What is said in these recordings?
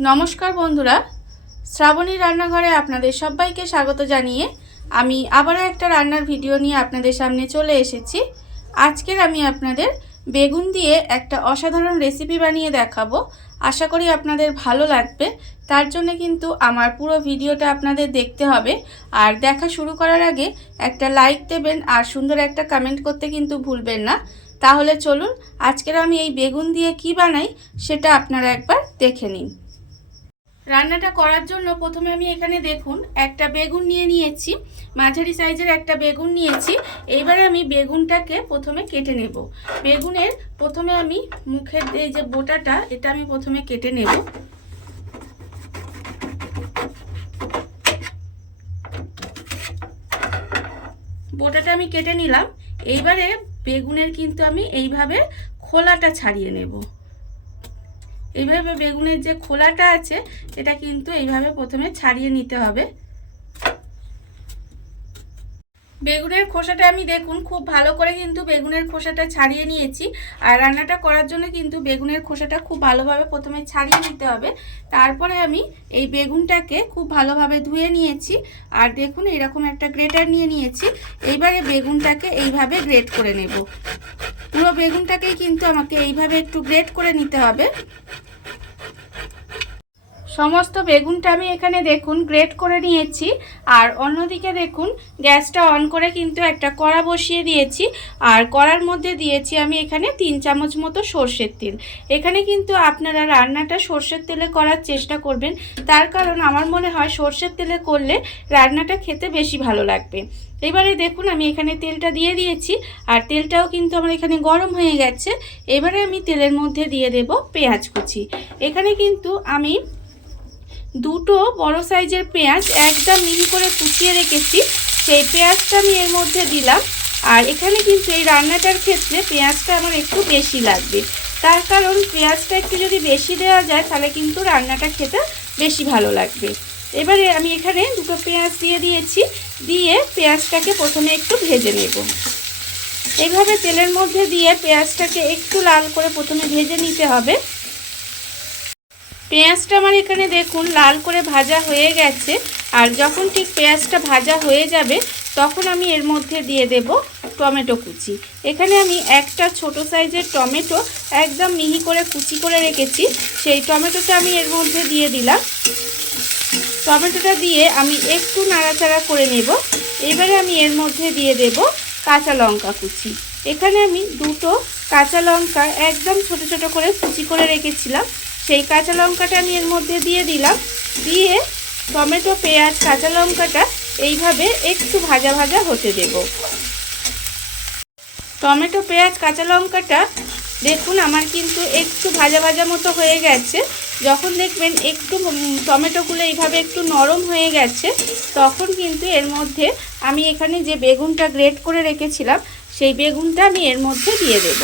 নমস্কার বন্ধুরা, শ্রাবণী রান্নাঘরে আপনাদের সবাইকে স্বাগত জানিয়ে আমি আবারও একটা রান্নার ভিডিও নিয়ে আপনাদের সামনে চলে এসেছি। আজকের আমি আপনাদের বেগুন দিয়ে একটা অসাধারণ রেসিপি বানিয়ে দেখাবো। আশা করি আপনাদের ভালো লাগবে। তার জন্য কিন্তু আমার পুরো ভিডিওটা আপনাদের দেখতে হবে। আর দেখা শুরু করার আগে একটা লাইক দেবেন আর সুন্দর একটা কমেন্ট করতে কিন্তু ভুলবেন না। তাহলে চলুন আজকের আমি এই বেগুন দিয়ে কি বানাই সেটা আপনারা একবার দেখে নিন। রান্নাটা করার জন্য প্রথমে আমি এখানে দেখুন একটা বেগুন নিয়েছি, মাঝারি সাইজের একটা বেগুন নিয়েছি। এইবারে আমি বেগুনটাকে প্রথমে কেটে নেব। বেগুনের প্রথমে আমি মুখের এই যে বোটাটা, এটা আমি প্রথমে কেটে নেব। বোটাটা আমি কেটে নিলাম। এইবারে বেগুনের কিন্তু আমি এইভাবে খোলাটা ছাড়িয়ে নেব। এইভাবে বেগুনের যে খোলাটা আছে এটা কিন্তু এইভাবে প্রথমে ছাড়িয়ে নিতে হবে। বেগুনের খোসাটা আমি দেখুন খুব ভালো করে কিন্তু বেগুনের খোসাটা ছাড়িয়ে নিয়েছি। আর রান্নাটা করার জন্য কিন্তু বেগুনের খোসাটা খুব ভালোভাবে প্রথমে ছাড়িয়ে নিতে হবে। তারপরে আমি এই বেগুনটাকে খুব ভালোভাবে ধুয়ে নিয়েছি। আর দেখুন এরকম একটা গ্রেটার নিয়েছি। এইবারে বেগুনটাকে এইভাবে গ্রেট করে নেব। পুরো বেগুনটাকেই কিন্তু আমাকে এইভাবে একটু গ্রেট করে নিতে হবে। সমস্ত বেগুনটা আমি এখানে দেখুন গ্রেট করে নিয়েছি। আর অন্যদিকে দেখুন গ্যাসটা অন করে কিন্তু একটা কড়া বসিয়ে দিয়েছি। আর কড়ার মধ্যে দিয়েছি আমি এখানে 3 চামচ মতো সর্ষের তেল। এখানে কিন্তু আপনারা রান্নাটা সর্ষের তেলে করার চেষ্টা করবেন, তার কারণ আমার মনে হয় সর্ষের তেলে করলে রান্নাটা খেতে বেশি ভালো লাগবে। এবারে দেখুন আমি এখানে তেলটা দিয়ে দিয়েছি। আর তেলটাও কিন্তু আমার এখানে গরম হয়ে গেছে। এবারে আমি তেলের মধ্যে দিয়ে দেব পেঁয়াজ কুচি। এখানে কিন্তু আমি দুটো বড় সাইজের পেঁয়াজ একদম মিহি করে কুচিয়ে রেখেছি, সেই পেঁয়াজটা আমি এর মধ্যে দিলাম। আর এখানে কিন্তু এই রান্নাটার ক্ষেত্রে পেঁয়াজটা আমার একটু বেশি লাগবে, তার কারণ পেঁয়াজটা একটু যদি বেশি দেওয়া যায় তাহলে কিন্তু রান্নাটা খেতে বেশি ভালো লাগবে। এবারে আমি এখানে দুটো পেঁয়াজ দিয়ে দিয়েছি। দিয়ে পেঁয়াজটাকে প্রথমে একটু ভেজে নেব। এইভাবে তেলের মধ্যে দিয়ে পেঁয়াজটাকে একটু লাল করে প্রথমে ভেজে নিতে হবে। পেঁয়াজটা আমার এখানে দেখুন লাল করে ভাজা হয়ে গেছে। আর যখন ঠিক পেঁয়াজটা ভাজা হয়ে যাবে তখন আমি এর মধ্যে দিয়ে দেব টমেটো কুচি। এখানে আমি একটা ছোট সাইজের টমেটো একদম মিহি করে কুচি করে রেখেছি, সেই টমেটোটা আমি এর মধ্যে দিয়ে দিলাম। টমেটোটা দিয়ে আমি একটু নাড়াচাড়া করে নেব। এবারে আমি এর মধ্যে দিয়ে দেব কাঁচা লঙ্কা কুচি। এখানে আমি দুটো কাঁচা লঙ্কা একদম ছোট ছোট করে কুচি করে রেখেছিলাম, সেই কাঁচা লঙ্কাটা আমি এর মধ্যে দিয়ে দিলাম। দিয়ে টমেটো পেঁয়াজ কাঁচা লঙ্কাটা এইভাবে একটু ভাজা ভাজা হতে দেব। টমেটো পেঁয়াজ কাঁচা লঙ্কাটা দেখুন আমার কিন্তু একটু ভাজা ভাজা মতো হয়ে গেছে। যখন দেখবেন একটু টমেটোগুলো এইভাবে একটু নরম হয়ে গেছে তখন কিন্তু এর মধ্যে আমি এখানে যে বেগুনটা গ্রেট করে রেখেছিলাম সেই বেগুনটা আমি এর মধ্যে দিয়ে দেব।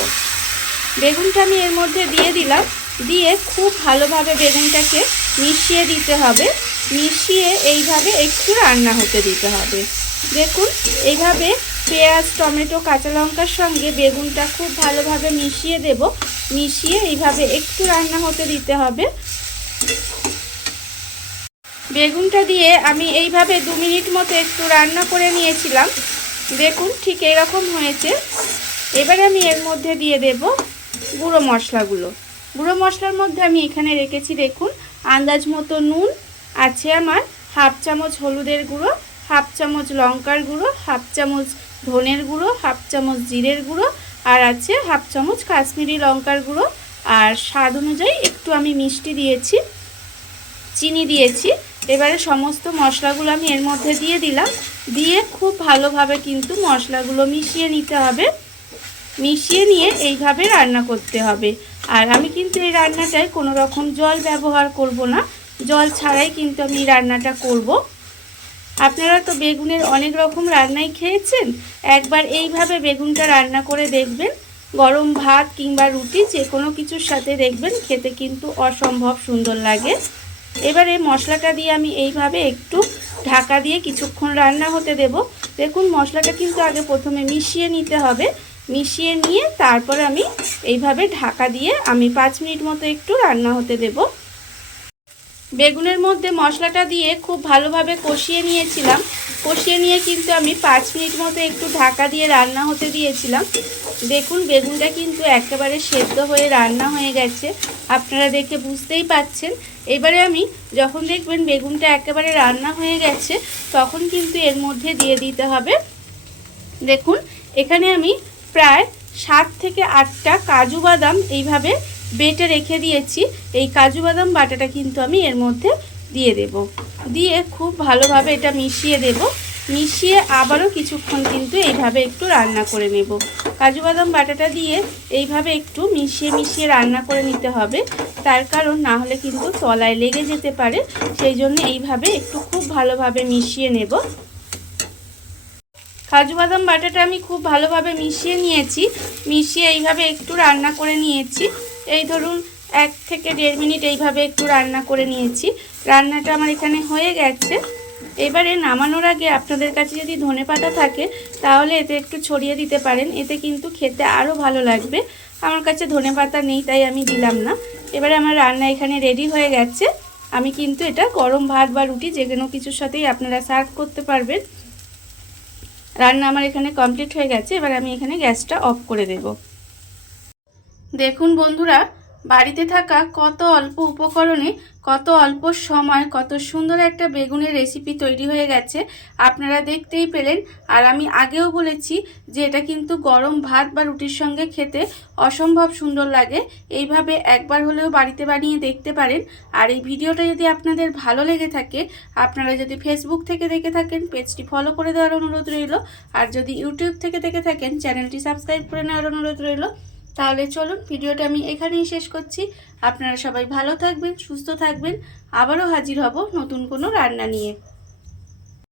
বেগুনটা আমি এর মধ্যে দিয়ে দিলাম। দিয়ে খুব ভালোভাবে বেগুনটাকে মিশিয়ে দিতে হবে। মিশিয়ে এইভাবে একটু রান্না হতে দিতে হবে। দেখুন এইভাবে পেঁয়াজ টমেটো কাঁচা লঙ্কার সঙ্গে বেগুনটা খুব ভালোভাবে মিশিয়ে দেব। মিশিয়ে এইভাবে একটু রান্না হতে দিতে হবে। বেগুনটা দিয়ে আমি এইভাবে 2 মিনিট মতো একটু রান্না করে নিয়েছিলাম। দেখুন ঠিক এরকম হয়েছে। এবারে আমি এর মধ্যে দিয়ে দেব গুঁড়ো মশলাগুলো। গুঁড়ো মশলার মধ্যে আমি এখানে রেখেছি দেখুন আন্দাজ মতো নুন আছে আমার, হাফ চামচ হলুদের গুঁড়ো, হাফ চামচ লঙ্কার গুঁড়ো, হাফ চামচ ধনের গুঁড়ো, হাফ চামচ জিরের গুঁড়ো, আর আছে হাফ চামচ কাশ্মীরি লঙ্কার গুঁড়ো। আর স্বাদ অনুযায়ী একটু আমি মিষ্টি দিয়েছি, চিনি দিয়েছি। এবারে সমস্ত মশলাগুলো আমি এর মধ্যে দিয়ে দিলাম। দিয়ে খুব ভালোভাবে কিন্তু মশলাগুলো মিশিয়ে নিতে হবে। মিশিয়ে নিয়ে এইভাবে রান্না করতে হবে। আর আমি কিন্তু এই রান্নাটায় কোনো রকম জল ব্যবহার করব না, জল ছাড়াই কিন্তু আমি রান্নাটা করব। আপনারা তো বেগুনের অনেক রকম রান্নাই খেয়েছেন, একবার এইভাবে বেগুনটা রান্না করে দেখবেন। গরম ভাত কিংবা রুটি যে কোনো কিছুর সাথে দেখবেন খেতে কিন্তু অসম্ভব সুন্দর লাগে। এবারে মশলাটা দিয়ে আমি এইভাবে একটু ঢাকা দিয়ে কিছুক্ষণ রান্না হতে দেব। দেখুন মশলাটা কিন্তু আগে প্রথমে মিশিয়ে নিতে হবে। মিশিয়ে নিয়ে তারপর আমি এইভাবে ঢাকা দিয়ে আমি 5 মিনিট মতো একটু রান্না হতে দেব। বেগুনের মধ্যে মশলাটা দিয়ে খুব ভালোভাবে কষিয়ে নিয়েছিলাম। কষিয়ে নিয়ে কিন্তু আমি 5 মিনিট মতো একটু ঢাকা দিয়ে রান্না হতে দিয়েছিলাম। দেখুন বেগুনটা কিন্তু একেবারে সেদ্ধ হয়ে রান্না হয়ে গেছে, আপনারা দেখে বুঝতেই পাচ্ছেন। এবারে আমি যখন দেখবেন বেগুনটা একেবারে রান্না হয়ে গেছে তখন কিন্তু এর মধ্যে দিয়ে দিতে হবে, দেখুন এখানে আমি প্রায় 7 থেকে 8টা কাজু বাদাম এইভাবে বেটে রেখে দিয়েছি। এই কাজু বাদাম বাটাটা কিন্তু আমি এর মধ্যে দিয়ে দেব, দিয়ে খুব ভালোভাবে এটা মিশিয়ে দেব। মিশিয়ে আবারও কিছুক্ষণ কিন্তু এইভাবে একটু রান্না করে নেব। কাজু বাদাম বাটাটা দিয়ে এইভাবে একটু মিশিয়ে রান্না করে নিতে হবে, তার কারণ না হলে কিন্তু তলায় লেগে যেতে পারে। সেই জন্য এইভাবে একটু খুব ভালোভাবে মিশিয়ে নেব। কাজু বাদাম বাটাটা আমি খুব ভালোভাবে মিশিয়ে নিয়েছি। মিশিয়ে এইভাবে একটু রান্না করে নিয়েছি। এই ধরুন 1 থেকে 1.5 মিনিট এইভাবে একটু রান্না করে নিয়েছি। রান্নাটা আমার এখানে হয়ে গেছে। এবারে নামানোর আগে আপনাদের কাছে যদি ধনেপাতা থাকে তাহলে এতে একটু ছড়িয়ে দিতে পারেন, এতে কিন্তু খেতে আরও ভালো লাগবে। আমার কাছে ধনেপাতা নেই তাই আমি দিলাম না। এবারে আমার রান্না এখানে রেডি হয়ে গেছে। আমি কিন্তু এটা গরম ভাত বা রুটি যে কোনো কিছুর সাথেই আপনারা সার্ভ করতে পারবেন। রান্না আমার এখানে কমপ্লিট হয়ে গেছে। এবার আমি এখানে গ্যাসটা অফ করে দেব। দেখুন বন্ধুরা, বাড়িতে থাকা কত অল্প উপকরণে কত অল্প সময় কত সুন্দর একটা বেগুনের রেসিপি তৈরি হয়ে গেছে, আপনারা দেখতেই পেলেন। আর আমি আগেও বলেছি যে এটা কিন্তু গরম ভাত বা রুটির সঙ্গে খেতে অসম্ভব সুন্দর লাগে। এইভাবে একবার হলেও বাড়িতে বানিয়ে দেখতে পারেন। আর এই ভিডিওটা যদি আপনাদের ভালো লেগে থাকে, আপনারা যদি ফেসবুক থেকে দেখে থাকেন পেজটি ফলো করে দেওয়ার অনুরোধ রইল। আর যদি ইউটিউব থেকে দেখে থাকেন চ্যানেলটি সাবস্ক্রাইব করে নেওয়ার অনুরোধ রইল। তাহলে চলুন ভিডিওটা আমি এখানেই শেষ করছি। আপনারা সবাই ভালো থাকবেন, সুস্থ থাকবেন। আবারও হাজির হব নতুন কোনো রান্না নিয়ে।